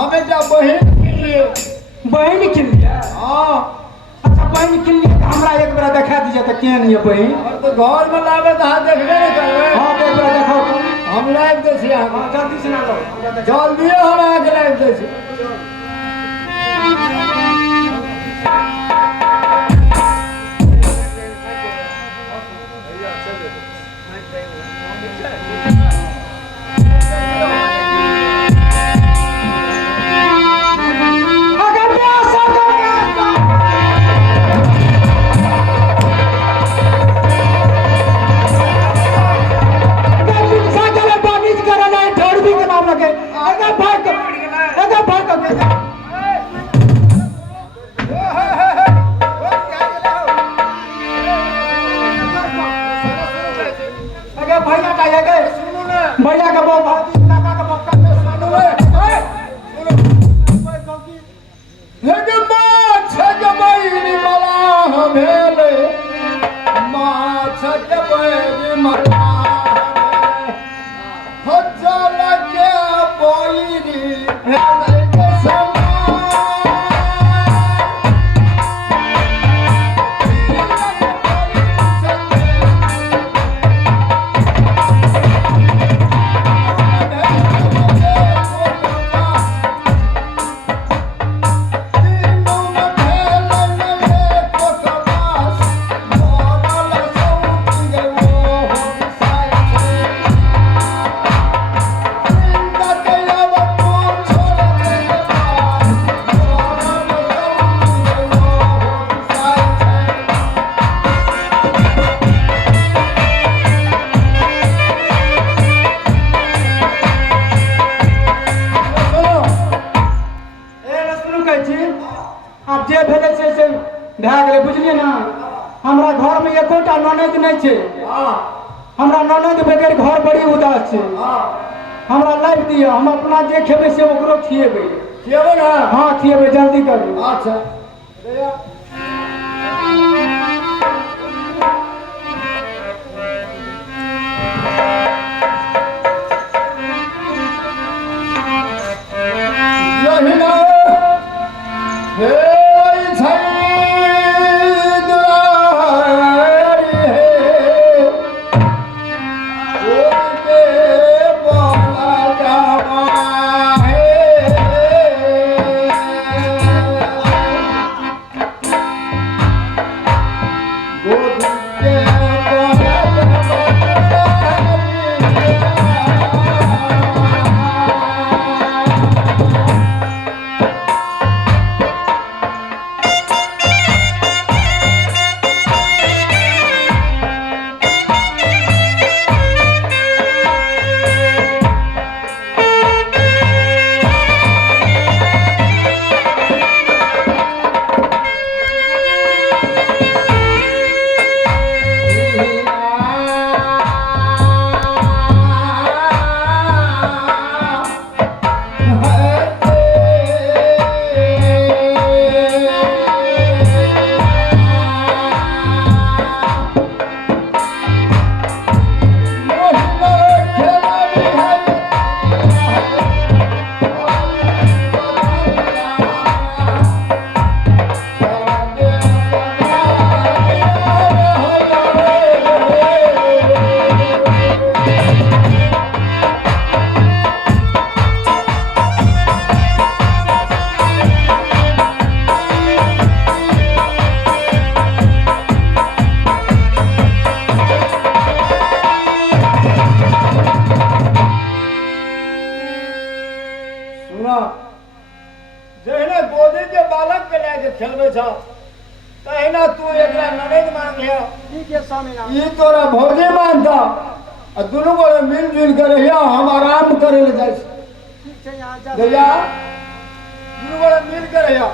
हम एक बहन किन लिए। बहन किन लिया? हाँ। अच्छा बहन किन लिया हमरा एक बार देखा दीजिए तो केहन ये बहन? तो घर में लावे तो हाथ देखबे नहीं करबे। हाँ तो एक बार दिखाओ तो। हम लाइव दे छी आगे। जल्दी से ना लो। जल्दी हम आगे लाइव दे छी। भैया का बहुत भारत इलाका का मौका में सुनो हे माछ के बैरी मलाह भेले माछ के बैरी मलाह हो चल के बैरी भेले के समा बुझलिए ना हमरा घर में एकोटा ननद नहीं छे। हमरा ननद बगैर घर बड़ी उदास छे। हमरा लाइफ दिया हम अपना जे खेबे से ओकरो खिएबे। खिएबे ना? हाँ खिएबे जल्दी करू। अच्छा यही ना हे जहिना गोदी के बालक के लेके खेलबे छ तहिना तू एकरा ननद मान लिया। ठीक है स्वामीनाथ। ई तोरा भौजी मानता आ दुनु गोरे मिलजुल के रहिया हम आराम करे ले जाय। ठीक छै यहां जा भैया दुनु गोरे मिल के रहिया।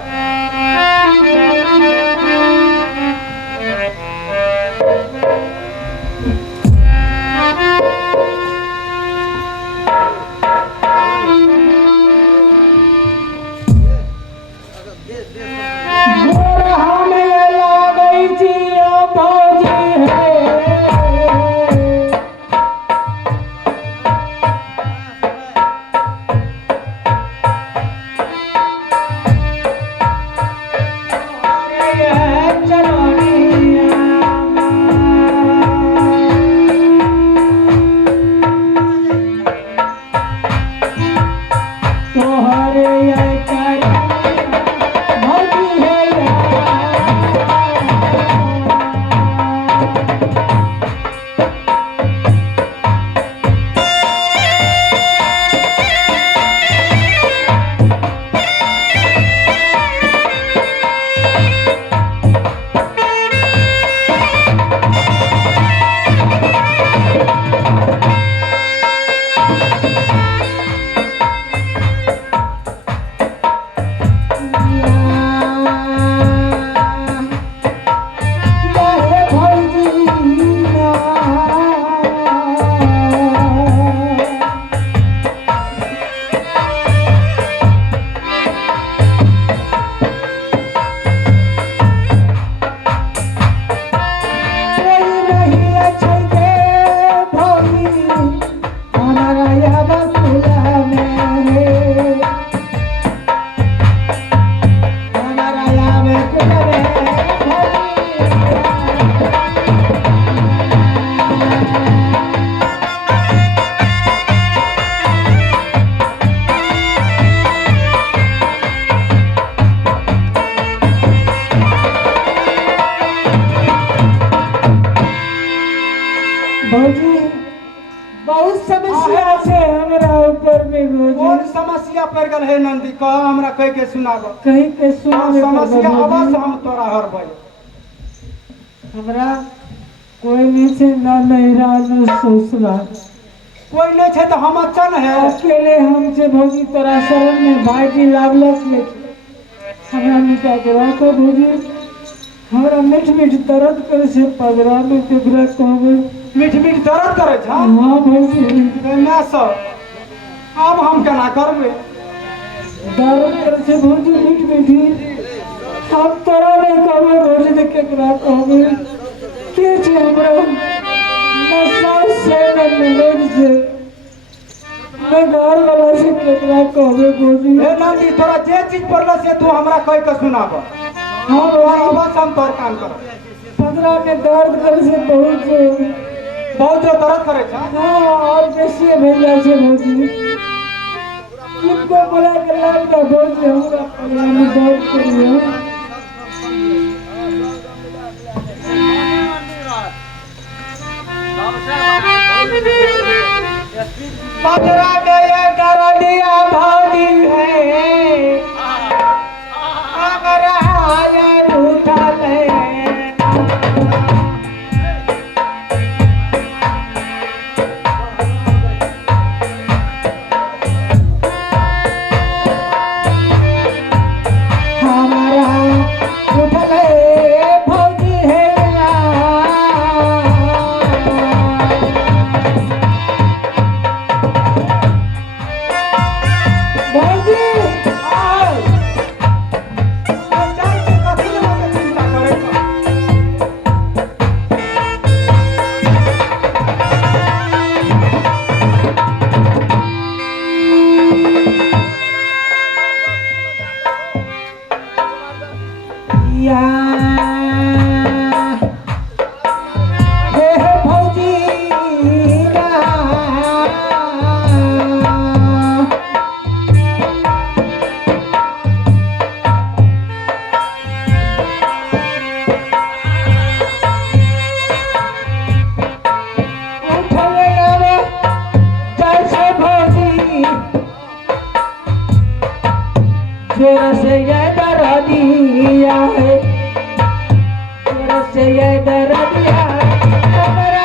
बहुत समस्या है हमरा ऊपर में भौजी। कौन समस्या पड़ गल है नंदी? कह हमरा कह के सुनाब। कहीं के सुनावे समस्या अवश्य हम तोरा हरबै। हमरा कोई नहीं छे, ना नैरा ना ससुराल। कोई नहीं छे तो हम अच्छा न है। अकेले हम छे भौजी, तोरा शरण में भाईजी लागलस ले हमरा मिटा के राखो भौजी। हमरा मीठ मीठ दर्द करे से पगड़ा में केकरा कहबे। मीठ मीठ दर्द करे छ? हां भौजी। ना सब अब हम केना करबे? दर्द करे से भौजी मीठ मीठी। हम तोरा नहीं कहबे भौजी, तो केकरा कहबे? के छे हमरा नशा से न मिलन से मैं घर वाला से केकरा कहबे भौजी? हे नंदी, तोरा जे चीज पड़ल से तू हमरा कह के सुनाब। हां भौजी, अवश्य हम तोर काम करब। पगड़ा में दर्द करे से बहुत दर्द करे छ? हाँ, और बेसी भेजा से भौजी। किनको बोला के लाग जा भौजी, हमरा पगड़ा में दर्द करियो। पगड़ा में ये दर्दिया भौजी है, हमरा यार उठा ले। तेरा से ये दर्दिया है, तेरा से ये दर्दिया हमरा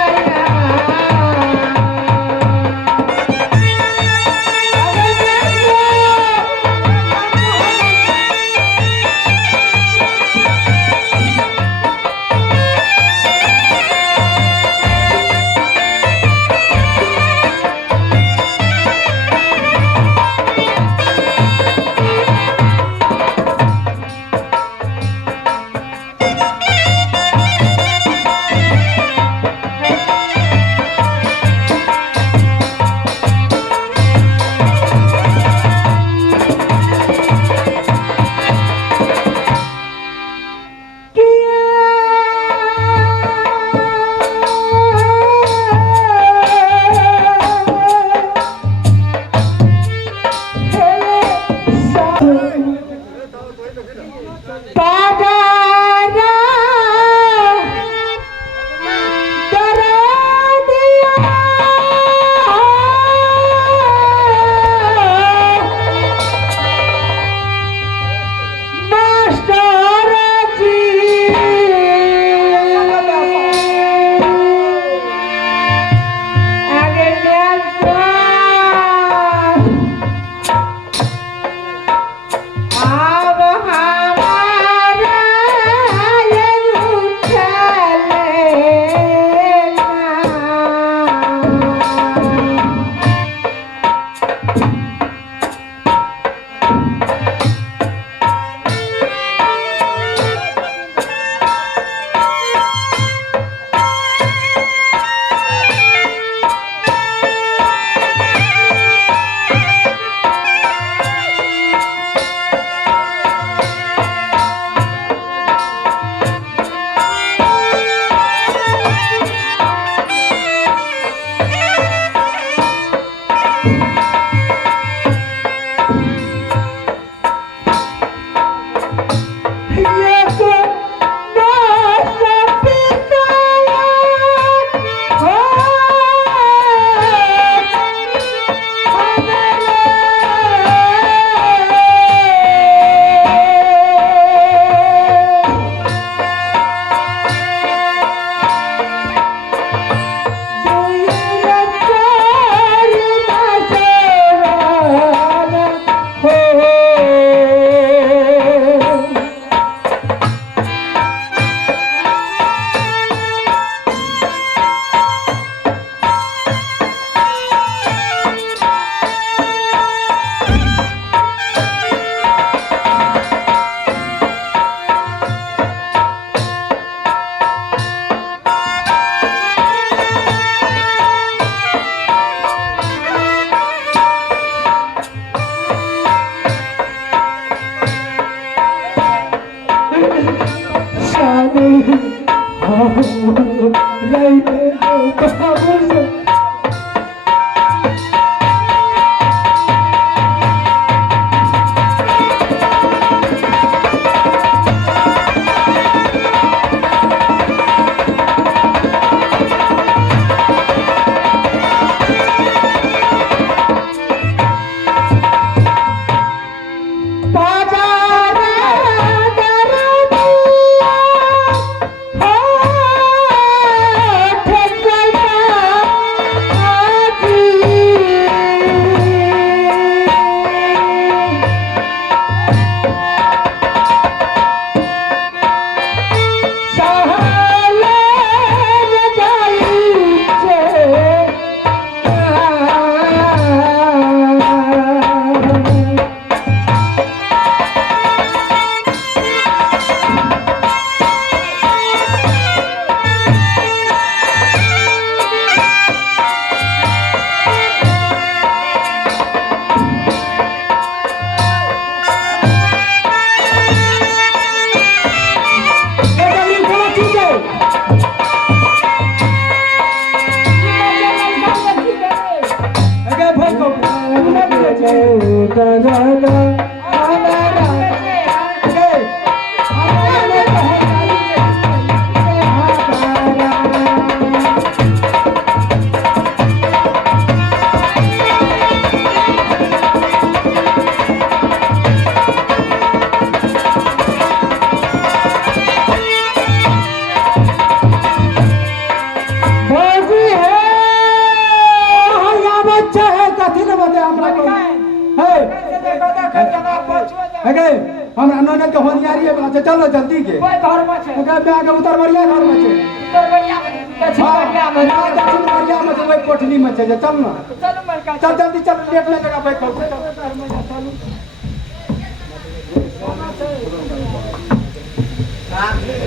हमरा ननद के होनियारी है बना चलो जल्दी के कोई घर में छे ओकरा पे आके उतर बढ़िया घर में छे उतर बढ़िया दक्षिण बढ़िया में दक्षिण बढ़िया में वही कोठली में छे चल ना चल मन का चल जल्दी चल लेट ले लगा भाई चल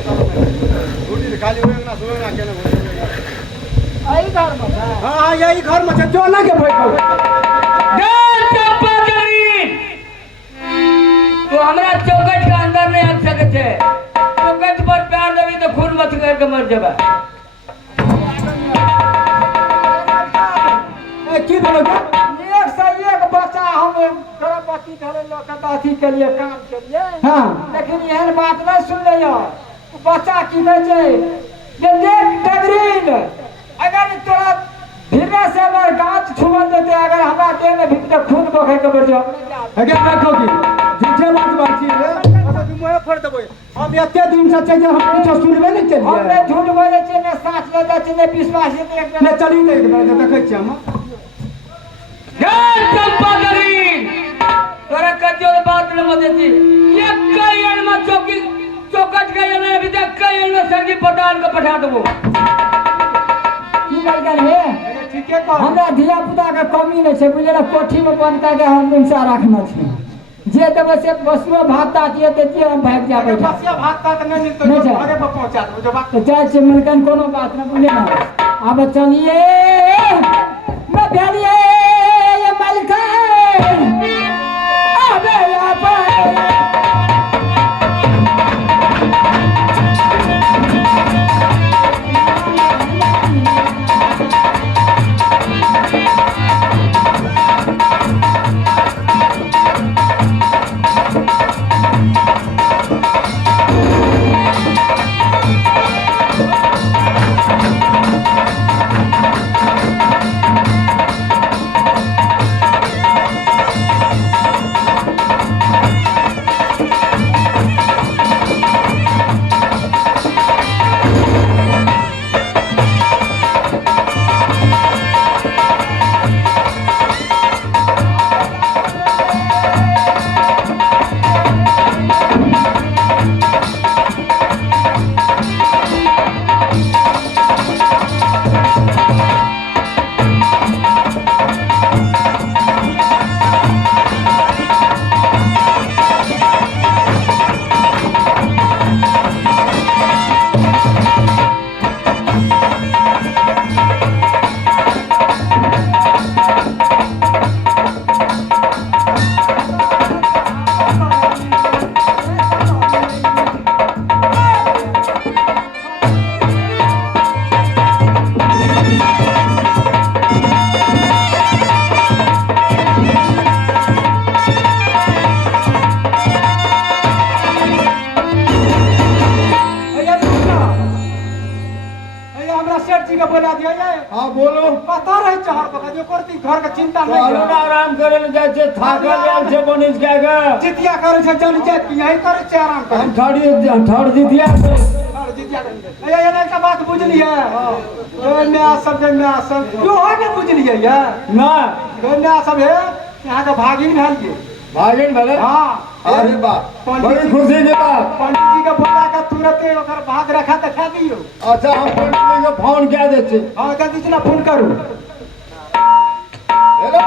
रोटी खाली होए ना सुनो ना केने आई घर में हां यही घर में छे जो ना के बैठो तो हमरा चौकट के अंदर नहीं आ सके छे चौकट पर पैर देबी तो खून मच करके मर जेबा ए की बोलो एक से एक बच्चा हम गर्भवती घरे लोग अथी के लिए काम के लिए हां लेकिन यहन बात नहीं सुन ले बच्चा की कहे छे जे देख डगरीन अगर तोरा धीरे से अगर गांठ छुअल देते अगर हमरा देह में भीतर खून बहे के बढ़ जाओ अगे देखो की झूठे बात बाची रे अब तुम मोह फोड़ देबो हम एते दिन से चाहिए हम कुछ सुनबे नहीं चलिए हमने झूठ बोले छे ने साथ ले जा छे ने विश्वास ने एक ने चली दे के बारे देखै छी हम गैर चंपागरी तोरा कजो बात न मदेती एक कयल में चौकी चौकट के ने अभी तक कयल में संगी पटान को पठा देबो की गल है ठीक है कह हमरा धिया पुता के कमी नहीं छे बुझे ना कोठी में बंद करके हम मुंसा रखना छे जे देबे से बसुआ भात तातिए देतिए हम भाग जा बैठा बसिया भात तात नहीं तो आगे पर पहुंचा दो जो बात तो जाय छे मनकन कोनो बात न बुझे ना अब चलिए मैं भेलिए ये मलकन अबे अबे सेठ जी का बोला दिया ये हाँ बोलो पता रहे चाहर पका जो करती घर का चिंता तो नहीं अरुण है आराम करे ले जाए छे थाकल आयल छे बनिस के गे जितिया करे छे चल जाए कि यही करे छे आराम करे हम ठाड़ जितिया से और जितिया करे ये नहीं का बात बुझ लिया ए मैं आ सब क्यों है के बुझ लिया ये ना गन्ना सब है यहाँ का भागिन भेल के भागिन भले हां अरे बा बड़ी खुशी के बात पंडित जी का बोला का तुरंत ओकर भाग रखा दिखा दियो अच्छा हम पंडित जी को फोन क्या देते हां जल्दी से ना फोन करू हेलो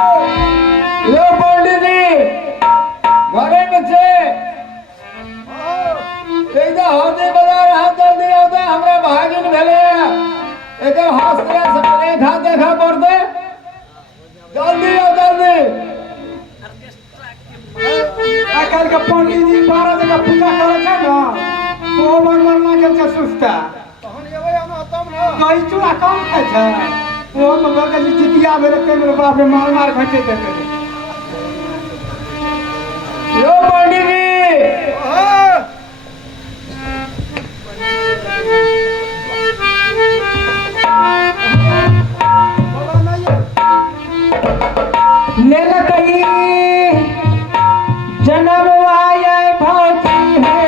हेलो पंडित जी घरे में छे एकदम हाथे बाजार हाथ जल्दी आवता हमरा भागिन भेले एकर हौसला से देखा पड़ते जल्दी आओ जल्दी आजकल के पंडित जी 12 जगह पूजा करे छे ना ओ भगवान ना के छे सुस्ता तहन एबै हम तब न कई चूड़ा कम खाय छे ओ मगर के जितिया भेले ते मेरे बाप रे मार घटे देते यो पंडित जी बोला नहीं ले ल कहीं जन्म आए भौजी है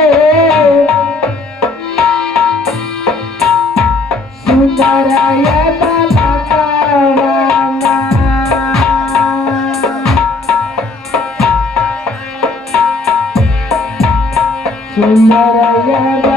सुंदर आए बाबा कराना सुंदर आए